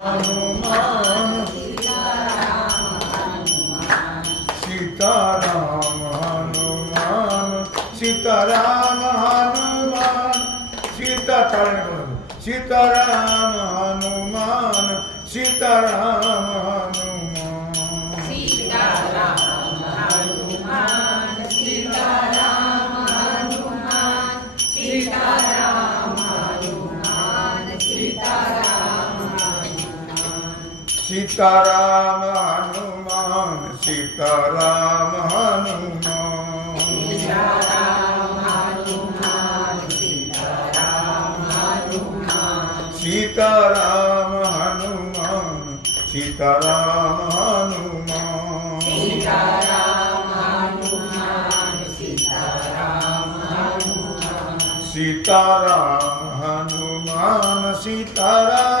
हनुमान सीताराम हनुमान सीताराम हनुमान सीता ताळणे म्हणून सीताराम हनुमान सीताराम સીતારામ હનુમાન સીતારામ હનુમાન સીતારામ હનુમાન સીતારામ હનુમાન સીતારામ હનુમાન સીતારામ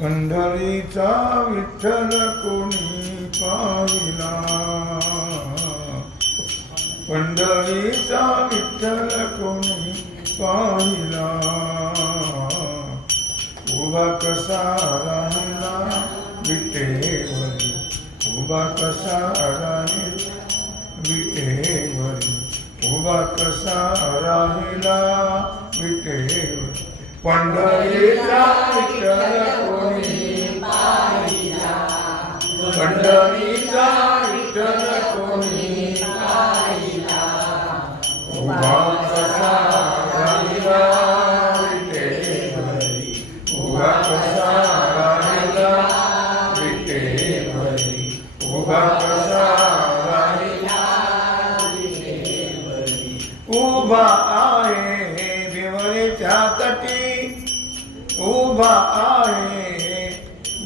पंढरीचा विठ्ठल कोणी पाहिला? पंढरीचा विठ्ठल कोणी पाहिला? उभा कसा राहिला विटेवरी उभा कसा राहिला विटेवरी उभा कसा राहिला? विटेवरी पंढरीचा विठ्ठल कोणी पंढरीचा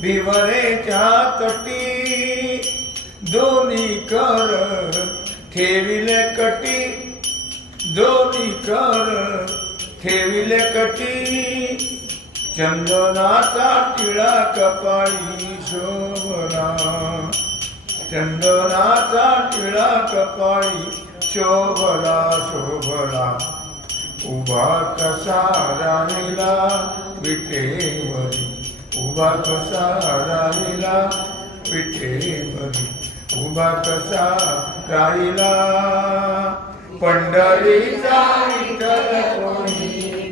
भिवरेच्या तटी दोन्ही कर ठेविले कटी दोन्ही कर ठेविले कटी. चंदनाचा टिळा कपाळी शोभना चंदनाचा टिळा कपाळी शोभला शोभला उभा कसा राणीला विटेवरी उभा कसा राहिला? विटेवरी उभा कसा राहिला? पंढरीचा विठ्ठल कोणी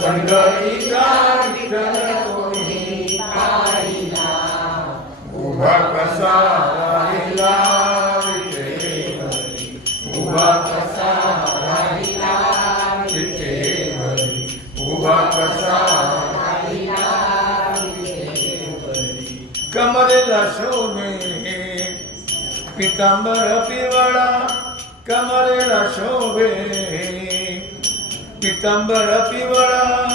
पंढरीचा विठ्ठल कोणी उभा कसा पितांबर पिवळा कमरेला शोभे. पितांबर पिवळा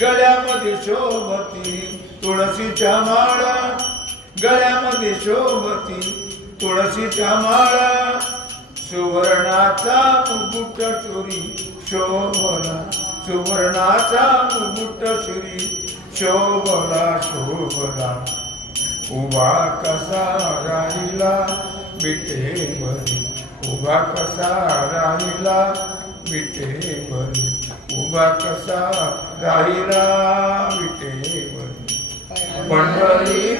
गळ्यामध्ये शोभती तुळशीच्या माळा. गळ्यामध्ये शोभती तुळशीच्या माळा. सुवर्णाचा मुकुट चुरी शोभला सुवर्णाचा मुकुट चुरी शोभला शोभला. उभा कसा राहिला? मिटे मरी उभा कसा राहिला? मिटे मरी उभा कसा राहिला? मिटे मरी. पंढरी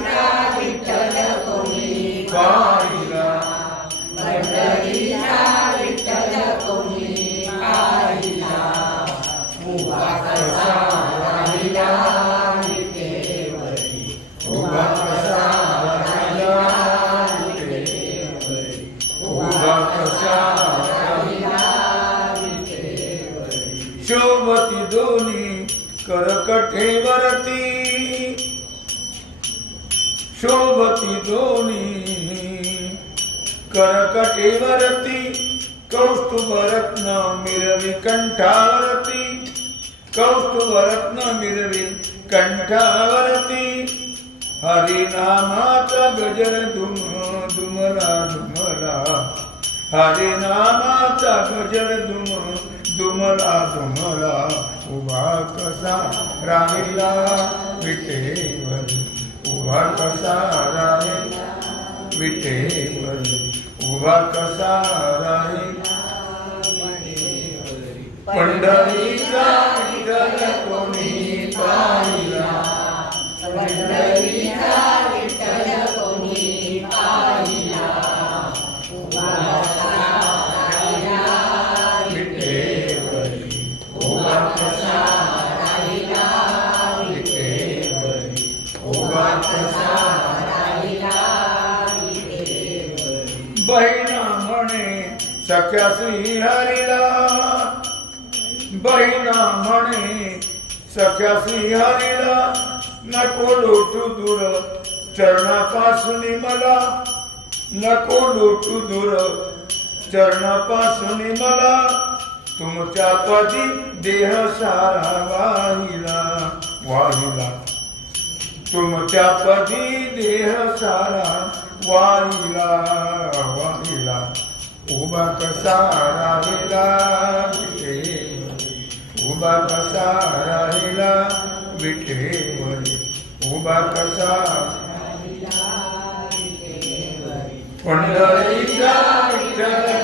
हाती दोन्ही करकटे वरती. शोभती दोन्ही कर कठेवरती कौस्तुभरत्न मिरवी कंठावरती. कौस्तुभरत्न मिरवी कंठावरती. हरिनामाचा गजर धुम धुमला धुमला हरिनामाचा गजर धुम दुमला दुमला उभा कसा राहिला? विटेवर उभा कसा राहिला? विटेवर उभा कसा राहिला? पंढरीचा विठ्ठल कोणी पाहिला? पंढरीचा बहिणा म्हणे सख्या श्री हरिला. बहिणा म्हणे सख्या श्री हरिला नको लोटू दूर चरणापासून मला. नको लोटू दूर चरणापासून मला. तुमच्या पदी देह सारा वाहिला वाहिला. तुमच्या पदी देह सारा वाहिला वाहिला. उबकसारा हिला विठे उबकसारा हिला विठे मरे उबकसा पंढरीचा विठ्ठल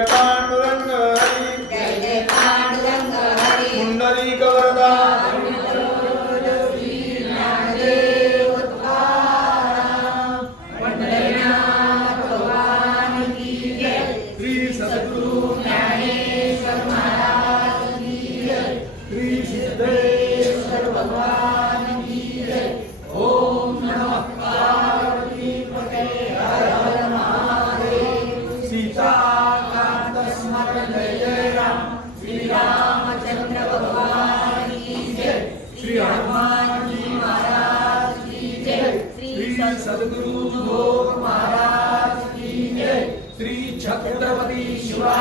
सद्गुरु महाराज की जय. श्री छत्रपती शिवाजी